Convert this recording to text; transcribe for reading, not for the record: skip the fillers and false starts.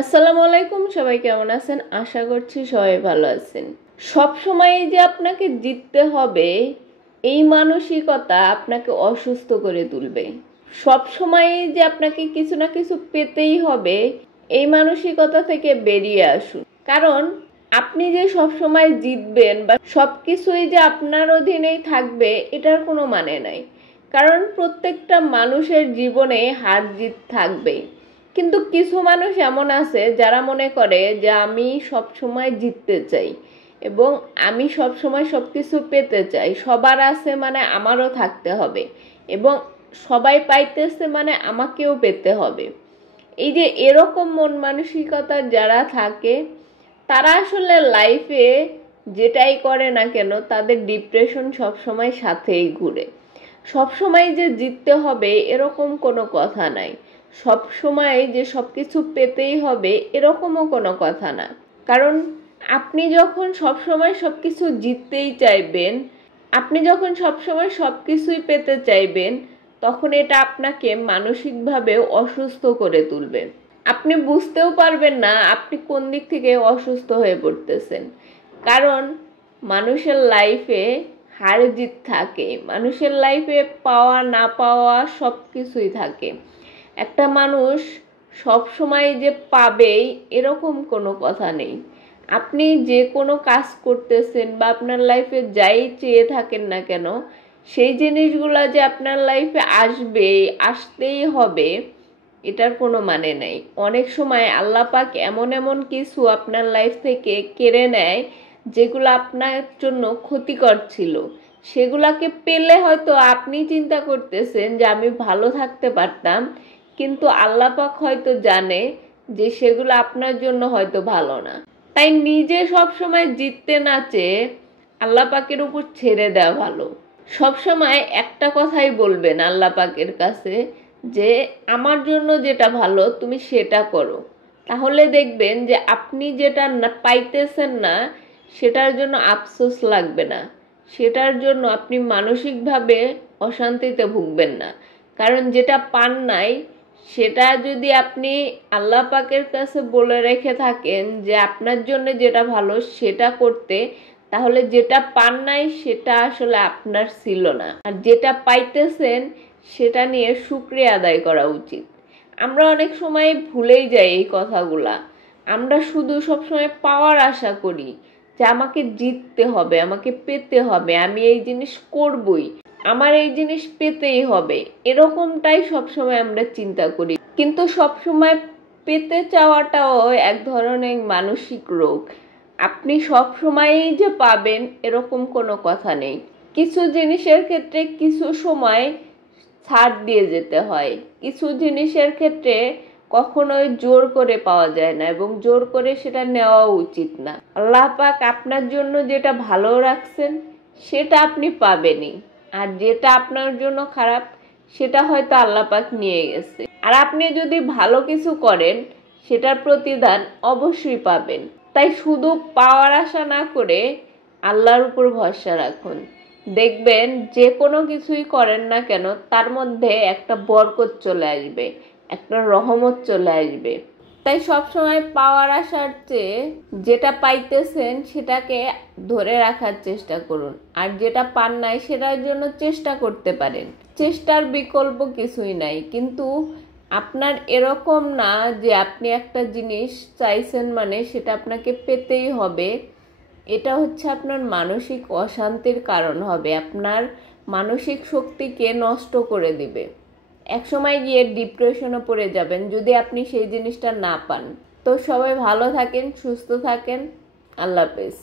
আসসালামু আলাইকুম, সবাই কেমন আছেন? আশা করছি সবাই ভালো আছেন। সব সময় যে আপনাকে জিততে হবে এই মানসিকতা আপনাকে অসুস্থ করে তুলবে। সব সময় যে আপনাকে কিছু না কিছু পেতেই হবে এই মানসিকতা থেকে বেরিয়ে আসুন। কারণ আপনি যে সব সময় জিতবেন বা সবকিছুই যে আপনার অধীনেই থাকবে এটার কোনো মানে নাই। কারণ প্রত্যেকটা মানুষের জীবনে হার জিত থাকবে। কিন্তু কিছু মানুষ এমন আছে যারা মনে করে যে আমি সব সময় জিততে চাই এবং আমি সব সময় সবকিছু পেতে চাই। সবার আছে মানে আমারও থাকতে হবে এবং সবাই পাইতেছে মানে আমাকেও পেতে হবে। এই যে এরকম মন মানসিকতার যারা থাকে তারা আসলে লাইফে যেটাই করে না কেন তাদের ডিপ্রেশন সব সময় সাথেই ঘুরে। সব সময় যে জিততে হবে এরকম কোনো কথা নাই। সব সময় যে সবকিছু পেতেই হবে এরকমও কোনো কথা না। কারণ আপনি যখন সব সময় সবকিছু জিততেই চাইবেন, আপনি যখন সব সময় সবকিছুই পেতে চাইবেন, তখন এটা আপনাকে মানসিকভাবে অসুস্থ করে তুলবে। আপনি বুঝতেও পারবেন না আপনি কোন দিক থেকে অসুস্থ হয়ে পড়তেছেন। কারণ মানুষের লাইফে হার জিত থাকে, মানুষের লাইফে পাওয়া না পাওয়া সব কিছুই থাকে। একটা মানুষ সব সময় যে পাবেই এরকম কোনো কথা নেই। আপনি যে কোনো কাজ করতেছেন বা আপনার লাইফে যাই চেয়ে থাকেন না কেন সেই জিনিসগুলো যে আপনার লাইফে আসবে, আসতেই হবে, এটার কোনো মানে নেই। অনেক সময় আল্লাহ পাক এমন এমন কিছু আপনার লাইফ থেকে কেড়ে নেয় যেগুলো আপনার জন্য ক্ষতিকর ছিল। সেগুলাকে পেলে হয়তো আপনি চিন্তা করতেছেন যে আমি ভালো থাকতে পারতাম, কিন্তু আল্লাহ পাক হয়তো জানে যে সেগুলো আপনার জন্য হয়তো ভালো না। তাই নিজে সব সময় জিততে না চেয়ে আল্লাহ পাকের উপর ছেড়ে দেওয়া ভালো। সব সময় একটা কথাই বলবেন আল্লাহ পাকের কাছে যে আমার জন্য যেটা ভালো তুমি সেটা করো। তাহলে দেখবেন যে আপনি যেটা পাইতেছেন না সেটার জন্য আফসোস লাগবে না, সেটার জন্য আপনি মানসিকভাবে অশান্তিতে ভুগবেন না। কারণ যেটা পান নাই সেটা যদি আপনি আল্লাহ পাকের কাছে বলে রেখে থাকেন যে আপনার জন্য যেটা ভালো সেটা করতে, তাহলে যেটা পান নাই সেটা আসলে আপনার ছিল না। আর যেটা পাইতেছেন সেটা নিয়ে শুকরিয়া আদায় করা উচিত। আমরা অনেক সময় ভুলেই যাই এই কথাগুলা। আমরা শুধু সবসময় পাওয়ার আশা করি যে আমাকে জিততে হবে, আমাকে পেতে হবে, আমি এই জিনিস করবই, আমার এই জিনিস পেতেই হবে, এরকমটাই সবসময় আমরা চিন্তা করি। কিন্তু সবসময় পেতে চাওয়াটাও এক ধরনের মানসিক রোগ। আপনি সব সময়ই যে পাবেন এরকম কোনো কথা নেই। কিছু জিনিসের ক্ষেত্রে কিছু সময় ছাড় দিয়ে যেতে হয়, কিছু জিনিসের ক্ষেত্রে কখনোই জোর করে পাওয়া যায় না এবং জোর করে সেটা নেওয়া উচিত না। আল্লাহ পাক আপনার জন্য যেটা ভালো রাখছেন সেটা আপনি পাবেনই, আর যেটা আপনার জন্য খারাপ সেটা হয়তো আল্লাহ পাক নিয়ে গেছে। আর আপনি যদি ভালো কিছু করেন সেটার প্রতিদান অবশ্যই পাবেন। তাই শুধু পাওয়ার আশা না করে আল্লাহর উপর ভরসা রাখুন। দেখবেন যে কোনো কিছুই করেন না কেন তার মধ্যে একটা বরকত চলে আসবে, একটা রহমত চলে আসবে। তাই সবসময় পাওয়ার আশার চেয়ে যেটা পাইতেছেন সেটাকে ধরে রাখার চেষ্টা করুন। আর যেটা পান নাই সেটার জন্য চেষ্টা করতে পারেন, চেষ্টার বিকল্প কিছুই নাই। কিন্তু আপনার এরকম না যে আপনি একটা জিনিস চাইছেন মানে সেটা আপনাকে পেতেই হবে। এটা হচ্ছে আপনার মানসিক অশান্তির কারণ হবে, আপনার মানসিক শক্তিকে নষ্ট করে দিবে। একসময় গিয়ে ডিপ্রেশনে পড়ে যাবেন যদি আপনি সেই জিনিসটা না পান। তো সবাই ভালো থাকেন, সুস্থ থাকেন। আল্লাহ হাফেজ।